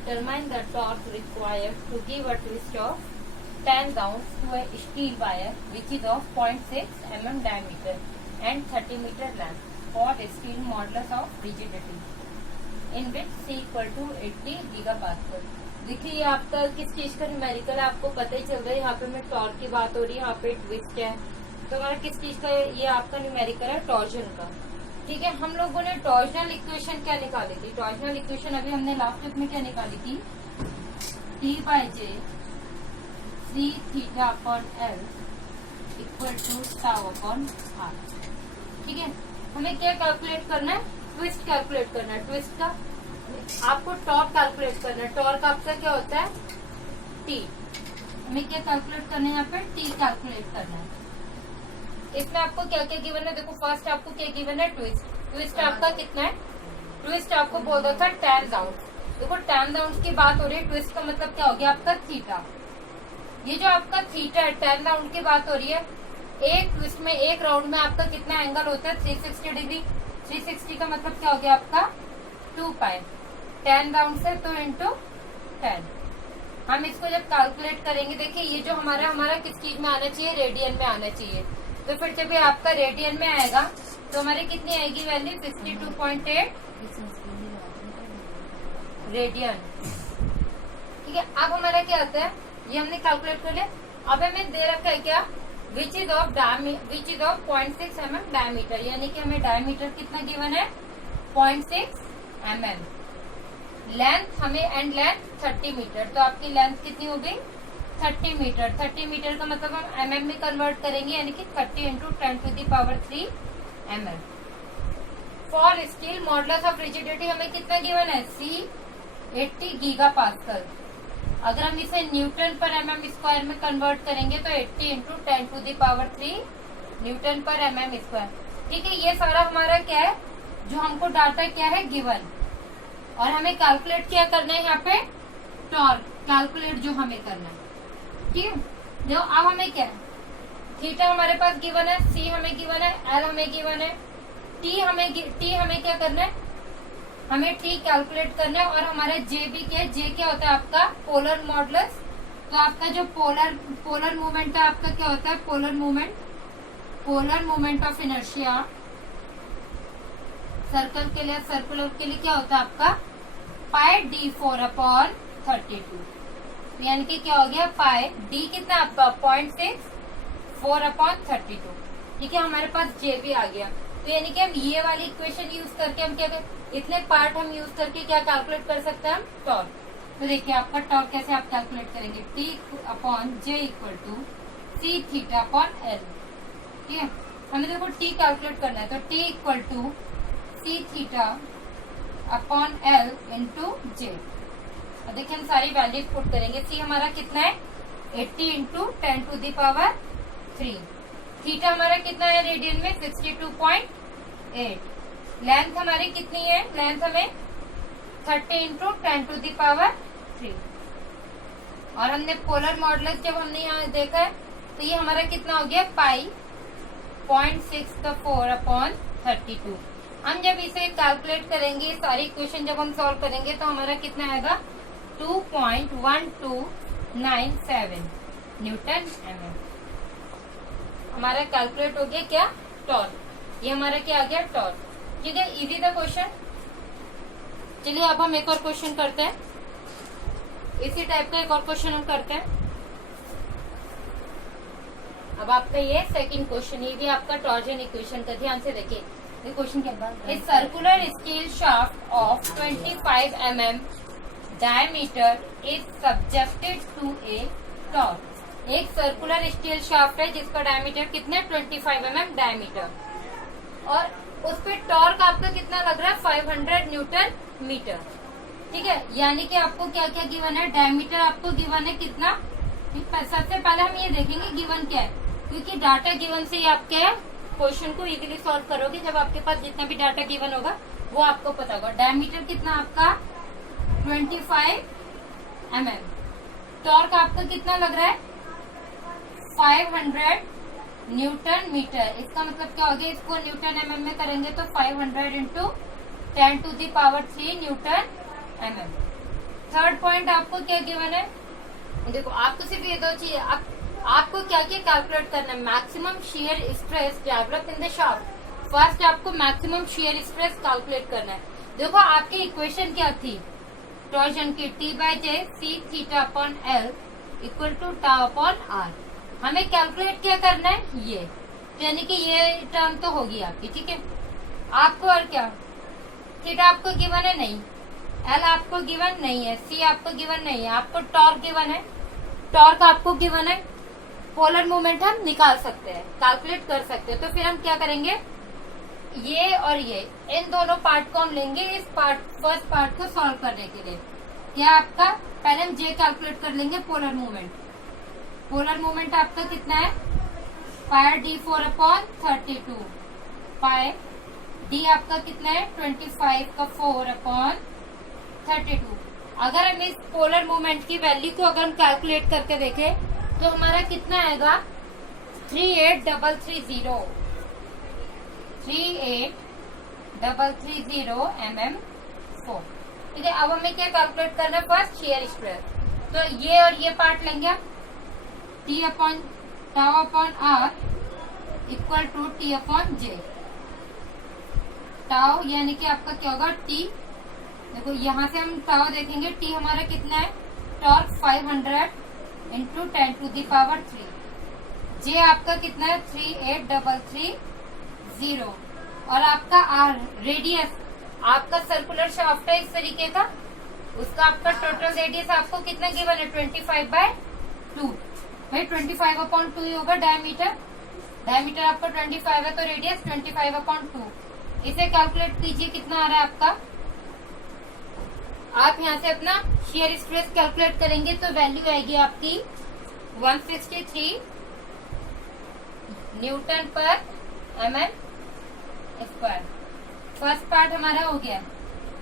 determine the torque required to give a twist of 10 rounds to a steel wire which is of 0.6 mm diameter and 30 meter length for steel modulus of rigidity in which C equal to 80 gigapascal। देखिए ये आपका किस चीज का numerical है, आपको पता ही चल रहा है। यहाँ पे मैं टॉर्क की बात हो रही है, यहाँ पे ट्विस्ट है, तो हमारा किस चीज का ये आपका न्यूमेरिकल है, टॉर्जन का। ठीक है, हम लोगों ने टॉर्जनल इक्वेशन क्या निकाली थी? टॉर्जनल इक्वेशन अभी हमने लास्ट वीक में क्या निकाली थी? T by J C theta upon L equal to tau upon R. ठीक है, हमें क्या कैलकुलेट करना है? ट्विस्ट कैलकुलेट करना है। ट्विस्ट का आपको टॉर्क कैलकुलेट करना है। टॉर्क आपका क्या होता है? टी। हमें क्या कैलकुलेट करना है? यहाँ पे टी कैलकुलेट करना है। इसमें आपको क्या क्या गिवन है? देखो फर्स्ट आपको क्या गिवन है? ट्विस्ट। ट्विस्ट आपका कितना है? ट्विस्ट आपको बोल रहा था 10 राउंड। देखो 10 राउंड की बात हो रही है, ट्विस्ट का मतलब क्या हो गया आपका? थीटा। ये जो आपका थीटा है 10 राउंड की बात हो रही है। एक ट्विस्ट में एक राउंड में आपका कितना एंगल होता है? 360 डिग्री। 360 का मतलब क्या हो गया आपका? 2 पाई। 10 राउंड से तो इंटू 10। हम इसको जब कैलकुलेट करेंगे, देखिए ये जो हमारा किस चीज में आना चाहिए? रेडियन में आना चाहिए। तो फिर जब ये आपका रेडियन में आएगा तो हमारी कितनी आएगी वैल्यू? 62.8 रेडियन। ठीक है, अब हमारा क्या आता है? ये हमने कैलकुलेट कर लिया। अब हमें दे रखा है क्या? Which is of 0.6 mm diameter, यानी कि हमें डायमीटर कितना गिवन है? 0.6 mm। लेंथ हमें एंड लेंथ 30 मीटर, तो आपकी लेंथ कितनी हो गई? 30 मीटर। 30 मीटर का मतलब हम mm में कन्वर्ट करेंगे, यानी कि 30 into 10⁻³ mm। For steel modulus of rigidity हमें कितना गिवन है? C 80 gigapascal. अगर हम इसे न्यूटन पर mm स्क्वायर में कन्वर्ट करेंगे तो 80 इंटू 10⁻³ न्यूटन पर mm स्क्वायर। ठीक है, ये सारा हमारा क्या है? जो हमको डाटा क्या है? गिवन। और हमें कैलकुलेट क्या करना है? यहाँ पे टॉर्क कैलकुलेट जो हमें करना है। ठीक है, जो अब हमें क्या है? थीटा हमारे पास गिवन है, सी हमें गिवन है, एल हमें गिवन है, टी हमें क्या करना है? हमें टी कैलकुलेट करना है। और हमारा जे भी क्या है? जे क्या होता है आपका? Polar modulus. तो आपका जो पोलर मूवमेंट है आपका क्या होता है? Polar movement of inertia circular के लिए क्या होता है आपका? पाई d4/32। यानी कि क्या हो गया? पाई डी कितना आपका? 0.6 4/32। ठीक है, हमारे पास जे भी आ गया। तो यानी कि हम ये वाली इक्वेशन यूज करके हम क्या इतने पार्ट हम यूज करके क्या कैलकुलेट कर सकते हैं? हम टॉर्क। तो देखिए आपका टॉर्क कैसे आप कैलकुलेट करेंगे? T/J equal to C theta upon L. ठीक है, हमें देखो टी कैलकुलेट करना है, तो T equal to C theta upon L into J. देखिए हम सारी वैल्यूज पुट करेंगे। सी हमारा कितना है? 80 इंटू 10⁻³ थीटा हमारा कितना है रेडियन में? 62.8। लेंथ हमारी कितनी है? लेंथ हमें 30 इंटू 10⁻³ और हमने पोलर मॉडुलस जब हमने यहाँ देखा है तो ये हमारा कितना हो गया? पाई 0.64/32। हम जब इसे कैलकुलेट करेंगे, सारी इक्वेशन जब हम सॉल्व करेंगे तो हमारा कितना आएगा? 2.1297 न्यूटन mm। हमारा कैलकुलेट हो गया क्या? टॉर्क। ये हमारा क्या आ गया? टॉर्क। ठीक है, इजी था क्वेश्चन। चलिए अब हम एक और क्वेश्चन करते हैं। इसी टाइप का एक और क्वेश्चन हम करते हैं। अब आपका ये सेकंड क्वेश्चन, ये भी आपका टॉर्जन इक्वेशन का। ध्यान से देखिए ये क्वेश्चन के बाद, a circular steel shaft of 25 mm diameter is subjected to a torque. एक सर्कुलर स्टील शाफ्ट है जिसका डायमीटर कितना है? 25 mm डायमीटर, और उस पे टॉर्क आपका कितना लग रहा है? 500 न्यूटन मीटर। ठीक है, यानी कि आपको क्या क्या गिवन है? डायमीटर आपको गिवन है कितना? सबसे पहले हम ये देखेंगे गिवन क्या है, क्योंकि डाटा गिवन से ही आप क्या है क्वेश्चन को इजीली सॉल्व करोगे। जब आपके पास जितना भी डाटा गिवन होगा वो आपको पता होगा। डायमीटर कितना आपका? 25 mm। टॉर्क आपका कितना लग रहा है? 500 न्यूटन मीटर। इसका मतलब क्या हो गया? इसको न्यूटन mm में करेंगे तो 500 into 10⁻³ Newton mm। Third point आपको क्या गिवन है, देखो आपको सिर्फ ये दो चीज, आपको क्या क्या कैलकुलेट करना है। Maximum shear stress develop in the shaft. First आपको मैक्सिमम शियर स्ट्रेस कैलकुलेट करना है। देखो आपकी इक्वेशन क्या थी टॉर्जन की, T/J C theta upon L equal to tau upon R। हमें कैलकुलेट क्या करना है ये, यानी कि ये टर्म तो होगी आपकी, ठीक है। आपको और क्या, थीटा आपको गिवन है नहीं, एल आपको गिवन नहीं है, सी आपको गिवन नहीं है, आपको टॉर्क गिवन है, टॉर्क आपको गिवन है, पोलर मोमेंट हम निकाल सकते हैं, कैलकुलेट कर सकते हैं। तो फिर हम क्या करेंगे, ये और ये इन दोनों पार्ट को हम लेंगे इस फर्स्ट पार्ट को सॉल्व करने के लिए। क्या आपका, पहले हम जे कैलकुलेट कर लेंगे पोलर मोमेंट। पोलर मोमेंट आपका कितना है, पाई d4 अपॉन 32, पाई डी आपका कितना है 25 का 4 अपॉन 32। अगर हम इस पोलर मोमेंट की वैल्यू को अगर हम कैलकुलेट करके देखें तो हमारा कितना आएगा 38330 mm4। ठीक है, अब हमें क्या कैलकुलेट करना है, फर्स्ट शियर स्ट्रेस। तो ये और ये पार्ट लेंगे, T upon tau upon R equal to T upon J। Tau यानी कि आपका क्या होगा T, देखो यहाँ से हम टाउ देखेंगे, T हमारा कितना है, टॉर्क 500 इंटू 10⁻³ J आपका कितना है 38330 और आपका R रेडियस, आपका सर्कुलर शाफ्ट है इस तरीके का, उसका आपका टोटल रेडियस आपको कितना गिवन है 25/2। भाई 25/2 ही होगा डायमीटर, डायमीटर आपका 25 है तो रेडियस 25/2। इसे कैलकुलेट कीजिए कितना आ रहा है आपका। आप यहाँ से अपना शियर स्ट्रेस कैलकुलेट करेंगे तो वैल्यू आएगी आपकी 163 न्यूटन पर mm²। फर्स्ट पार्ट हमारा हो गया।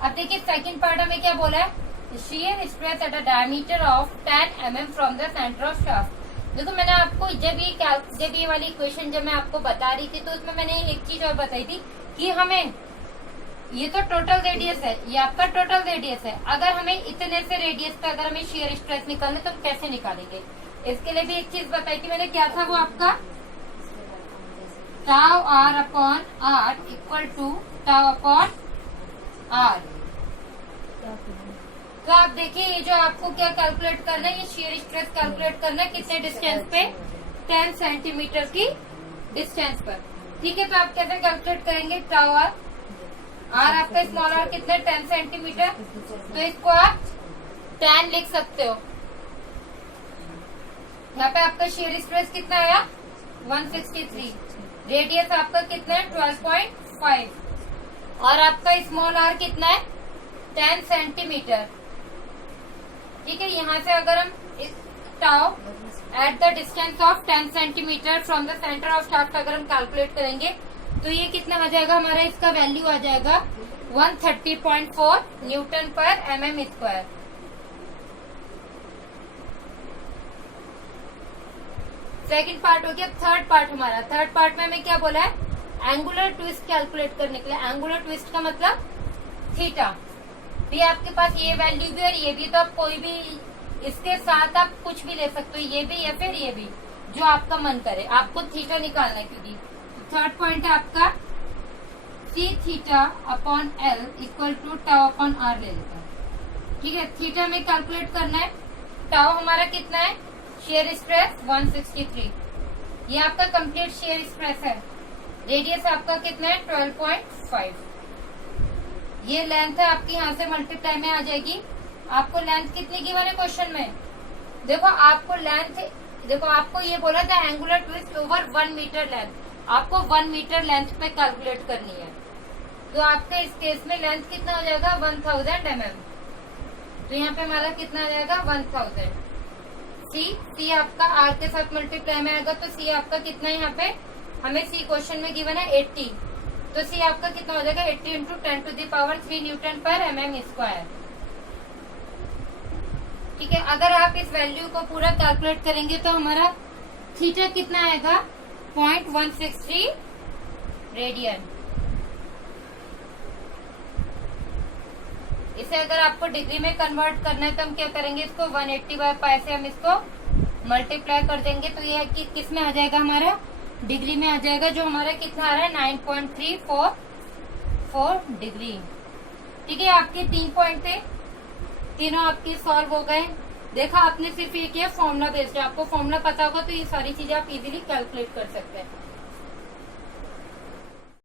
अब देखिए सेकंड पार्ट हमें क्या बोला है, shear stress at a diameter of 10 mm from the centre of shaft. देखो मैंने आपको जब ये वाली इक्वेशन जब मैं आपको बता रही थी तो उसमें मैंने एक चीज और बताई थी कि हमें ये तो टोटल रेडियस है, ये आपका टोटल रेडियस है, अगर हमें इतने से रेडियस पे अगर हमें शियर स्ट्रेस निकालने तो कैसे निकालेंगे, इसके लिए भी एक चीज बताई थी मैंने, क्या था वो आपका tau R upon R equal to tau upon R। तो आप देखिए ये जो आपको क्या कैलकुलेट करना है, ये शियर स्ट्रेस कैलकुलेट करना है कितने डिस्टेंस पे, 10 सेंटीमीटर की डिस्टेंस पर। ठीक है, तो आप कैसे कैलकुलेट करेंगे, टाउ R, R आपका स्मॉल r कितना है 10 सेंटीमीटर, तो इसको आप 10 लिख सकते हो। यहाँ पे आपका शियर स्ट्रेस कितना आया 163, रेडियस आपका कितना है 12.5 और आपका स्मॉल r कितना है 10 सेंटीमीटर। ठीक है, यहाँ से अगर हम इस tau at the distance of 10 centimetre from the centre of shaft अगर हम कैलकुलेट करेंगे तो ये कितना आ जाएगा हमारा, इसका वैल्यू आ जाएगा 130.4 न्यूटन पर mm²। सेकंड पार्ट हो गया। थर्ड पार्ट हमारा, थर्ड पार्ट में हमें क्या बोला है, एंगुलर ट्विस्ट कैलकुलेट करने के लिए। एंगुलर ट्विस्ट का मतलब थीटा भी आपके पास ये वैल्यू भी और ये भी, तो आप कोई भी इसके साथ आप कुछ भी ले सकते हो, ये भी या फिर ये भी, जो आपका मन करे, आपको थीटा निकालना है। क्योंकि थर्ड पॉइंट है आपका C theta upon L equal to tau upon R ले लेता है। ठीक है, थीटा में कैलकुलेट करना है, टाउ हमारा कितना है, शियर स्ट्रेस 163, ये आपका कंप्लीट शियर स्ट्रेस है, रेडियस आपका कितना है 12.5, ये लेंथ है आपकी, यहाँ से मल्टीप्लाई में आ जाएगी। आपको लेंथ कितनी गिवन है क्वेश्चन में, देखो आपको लेंथ, देखो आपको ये बोला था angular twist over 1 metre length, आपको 1 मीटर लेंथ पे कैलकुलेट करनी है। तो आपका इस केस में लेंथ कितना हो जाएगा 1000 mm, तो यहाँ पे हमारा कितना आ जाएगा 1000। सी आपका आर के साथ मल्टीप्लाई में आएगा, तो सी आपका कितना है, यहाँ पे हमें सी क्वेश्चन में गिवन है 80, तो सी आपका कितना हो जाएगा 80 इंटू 10⁻³ न्यूटन पर mm²। ठीक है, अगर आप इस वैल्यू को पूरा कैलकुलेट करेंगे तो हमारा थीटा कितना आएगा 0.163 रेडियन। इसे अगर आपको डिग्री में कन्वर्ट करना है तो हम क्या करेंगे, इसको 180/π से हम इसको मल्टीप्लाई कर देंगे, तो ये किस में आ जाएगा, हमारा डिग्री में आ जाएगा, जो हमारा कितना आ रहा है 9.344 डिग्री। ठीक है, आपके 3 पॉइंट थे, तीनों आपके सॉल्व हो गए। देखा आपने, सिर्फ ये किया फॉर्मूला बेस्ड है, आपको फॉर्मूला पता होगा तो ये सारी चीजें आप इजीली कैलकुलेट कर सकते हैं।